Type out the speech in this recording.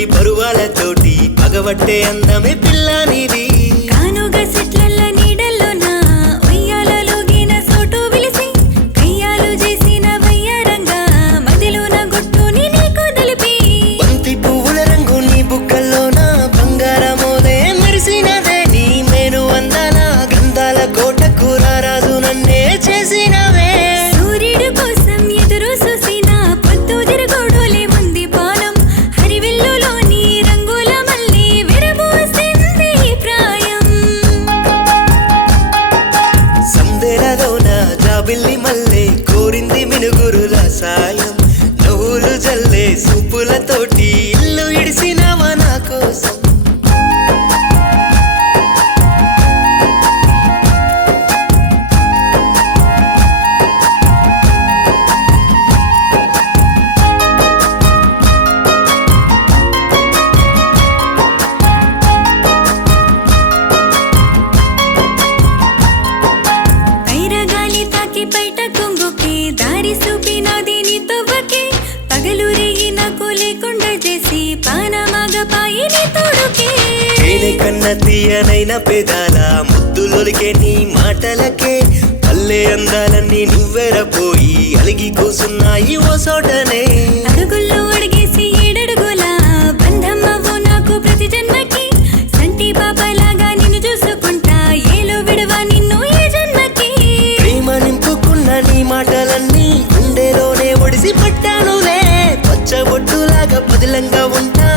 పట్టి పరువాలతోటి పగబట్టే అందమే పిల్ల నీది కానుగా సెట్లల్ల నీడల్లోన ఉయ్యాలలోగిన సోటు విలిసి కయ్యాలు చేసిన వయ్యారంగా మదిలోన గుట్టుని నీకు తెలిపి బంతి పువ్వుల రంగు నీ బుగ్గల్లోన బంగారమోదే మెరిసినదే నీ మేను అందాల గంధాల కోటకు రారాజు నన్నే చేసినవే సూర్యుడు కోసం ఎదురు చూసిన పొద్దు తిరగోడులే ఉంది పానం హరివిల్లులోని రంగుల మళ్ళీ విరబూసింది ఈ ప్రాయం సందెలలోన జాబిల్లి మల్లె కోరింది మినుగురుల సాయం నువ్వులు జల్లే సూపులతోటి ఇల్లు ఇడిసినవా నా కోసం పైరగాలి తాకి బయట కొంగుకి దారి చూపినది నీ తొవ్వకి పగలు రేగి నాకు లేకుండా చేసి పానమాగపాయి నీ తోడుకి తేనె కన్న తీయనైన పెదాల ముద్దులొలికే నీ మాటలకే పల్లె అందాలన్నీ నువ్వెరపోయి అలిగి కూసున్నాయి ఓ సోటనే అడుగుల్లో అడిగేసి ఏడడుగుల బంధమ్మవు నాకు ప్రతి జన్మకి సంటి పాపలాగా నిన్ను చూసుకుంటా ఏలో విడవా నిన్ను ఈ జన్మకి ప్రేమ నింపుకున్న నీ మాటలన్నీ గుండెలోనే ఒడిసి పట్టానులే పచ్చబొట్టులాగా పదిలంగా ఉంటా